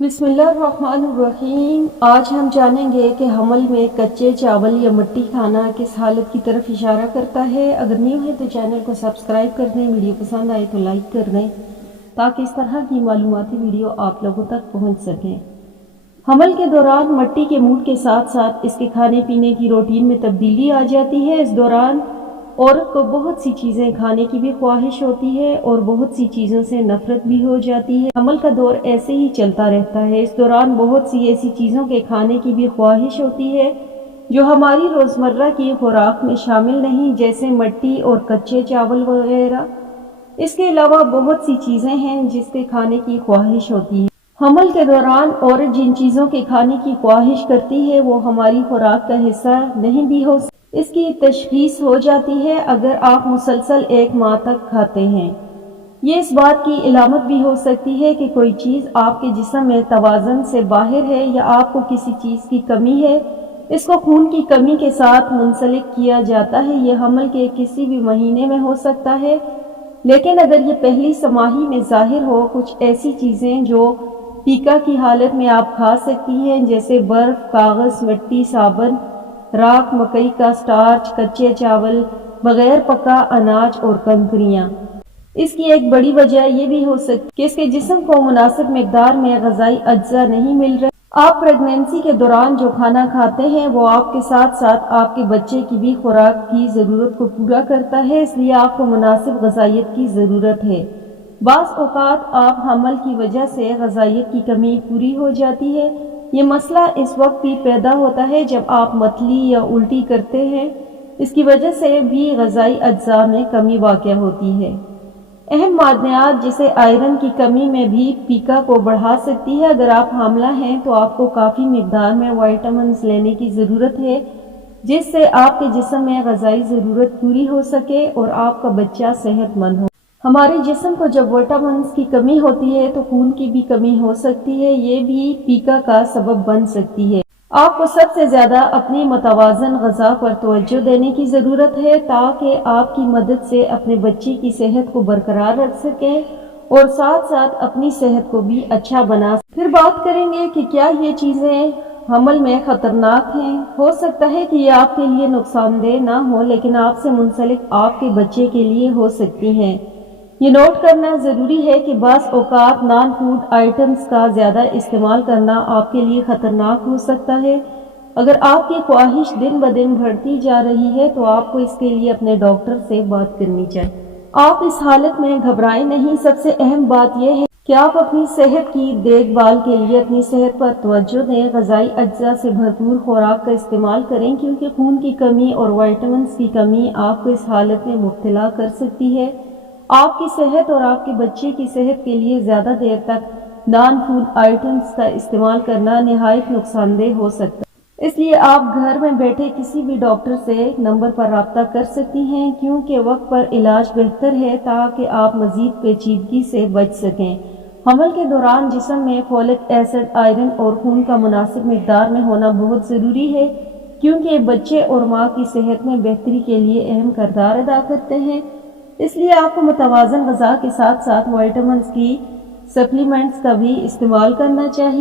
بسم اللہ الرحمن الرحیم۔ آج ہم جانیں گے کہ حمل میں کچے چاول یا مٹی کھانا کس حالت کی طرف اشارہ کرتا ہے۔ اگر نیو ہے تو چینل کو سبسکرائب کر دیں، ویڈیو پسند آئے تو لائک کر دیں تاکہ اس طرح کی معلوماتی ویڈیو آپ لوگوں تک پہنچ سکیں۔ حمل کے دوران مٹی کے موڈ کے ساتھ ساتھ اس کے کھانے پینے کی روٹین میں تبدیلی آ جاتی ہے۔ اس دوران عورت کو بہت سی چیزیں کھانے کی بھی خواہش ہوتی ہے اور بہت سی چیزوں سے نفرت بھی ہو جاتی ہے۔ حمل کا دور ایسے ہی چلتا رہتا ہے۔ اس دوران بہت سی ایسی چیزوں کے کھانے کی بھی خواہش ہوتی ہے جو ہماری روزمرہ کی خوراک میں شامل نہیں، جیسے مٹی اور کچے چاول وغیرہ۔ اس کے علاوہ بہت سی چیزیں ہیں جس کے کھانے کی خواہش ہوتی ہے۔ حمل کے دوران عورت جن چیزوں کے کھانے کی خواہش کرتی ہے وہ ہماری خوراک کا حصہ نہیں بھی ہو سکتی۔ اس کی تشخیص ہو جاتی ہے اگر آپ مسلسل 1 ماہ تک کھاتے ہیں۔ یہ اس بات کی علامت بھی ہو سکتی ہے کہ کوئی چیز آپ کے جسم میں توازن سے باہر ہے یا آپ کو کسی چیز کی کمی ہے۔ اس کو خون کی کمی کے ساتھ منسلک کیا جاتا ہے۔ یہ حمل کے کسی بھی مہینے میں ہو سکتا ہے، لیکن اگر یہ پہلی سماہی میں ظاہر ہو، کچھ ایسی چیزیں جو پیکا کی حالت میں آپ کھا سکتی ہیں جیسے برف، کاغذ، مٹی، صابن، راکھ، مکئی کا سٹارچ، کچے چاول، بغیر پکا اناج اور کنکریاں۔ اس کی ایک بڑی وجہ یہ بھی ہو سکتی ہے کہ اس کے جسم کو مناسب مقدار میں غذائی اجزاء نہیں مل رہے۔ آپ پریگنینسی کے دوران جو کھانا کھاتے ہیں وہ آپ کے ساتھ ساتھ آپ کے بچے کی بھی خوراک کی ضرورت کو پورا کرتا ہے، اس لیے آپ کو مناسب غذائیت کی ضرورت ہے۔ بعض اوقات آپ حمل کی وجہ سے غذائیت کی کمی پوری ہو جاتی ہے۔ یہ مسئلہ اس وقت بھی پیدا ہوتا ہے جب آپ متلی یا الٹی کرتے ہیں۔ اس کی وجہ سے بھی غذائی اجزاء میں کمی واقع ہوتی ہے۔ اہم معدنیات جیسے آئرن کی کمی میں بھی پیکا کو بڑھا سکتی ہے۔ اگر آپ حاملہ ہیں تو آپ کو کافی مقدار میں وائٹامنز لینے کی ضرورت ہے جس سے آپ کے جسم میں غذائی ضرورت پوری ہو سکے اور آپ کا بچہ صحت مند ہو۔ ہمارے جسم کو جب وٹامنز کی کمی ہوتی ہے تو خون کی بھی کمی ہو سکتی ہے، یہ بھی پیکا کا سبب بن سکتی ہے۔ آپ کو سب سے زیادہ اپنی متوازن غذا پر توجہ دینے کی ضرورت ہے تاکہ آپ کی مدد سے اپنے بچے کی صحت کو برقرار رکھ سکیں اور ساتھ ساتھ اپنی صحت کو بھی اچھا بنا سکیں۔ پھر بات کریں گے کہ کیا یہ چیزیں حمل میں خطرناک ہیں۔ ہو سکتا ہے کہ یہ آپ کے لیے نقصان دہ نہ ہو لیکن آپ سے منسلک آپ کے بچے کے لیے ہو سکتی ہیں۔ یہ نوٹ کرنا ضروری ہے کہ بعض اوقات نان فوڈ آئٹمز کا زیادہ استعمال کرنا آپ کے لیے خطرناک ہو سکتا ہے۔ اگر آپ کی خواہش دن بدن بڑھتی جا رہی ہے تو آپ کو اس کے لیے اپنے ڈاکٹر سے بات کرنی چاہیے۔ آپ اس حالت میں گھبرائیں نہیں۔ سب سے اہم بات یہ ہے کہ آپ اپنی صحت کی دیکھ بھال کے لیے اپنی صحت پر توجہ دیں، غذائی اجزاء سے بھرپور خوراک کا استعمال کریں کیونکہ خون کی کمی اور وائٹامنز کی کمی آپ کو اس حالت میں مبتلا کر سکتی ہے۔ آپ کی صحت اور آپ کے بچے کی صحت کے لیے زیادہ دیر تک نان فوڈ آئٹمز کا استعمال کرنا نہایت نقصان دہ ہو سکتا ہے۔ اس لیے آپ گھر میں بیٹھے کسی بھی ڈاکٹر سے نمبر پر رابطہ کر سکتی ہیں کیونکہ وقت پر علاج بہتر ہے تاکہ آپ مزید پیچیدگی سے بچ سکیں۔ حمل کے دوران جسم میں فولک ایسڈ، آئرن اور خون کا مناسب مقدار میں ہونا بہت ضروری ہے کیونکہ یہ بچے اور ماں کی صحت میں بہتری کے لیے اہم کردار ادا کرتے ہیں۔ اس لیے آپ کو متوازن غذا کے ساتھ ساتھ وائٹامنز کی سپلیمنٹس کا بھی استعمال کرنا چاہیے۔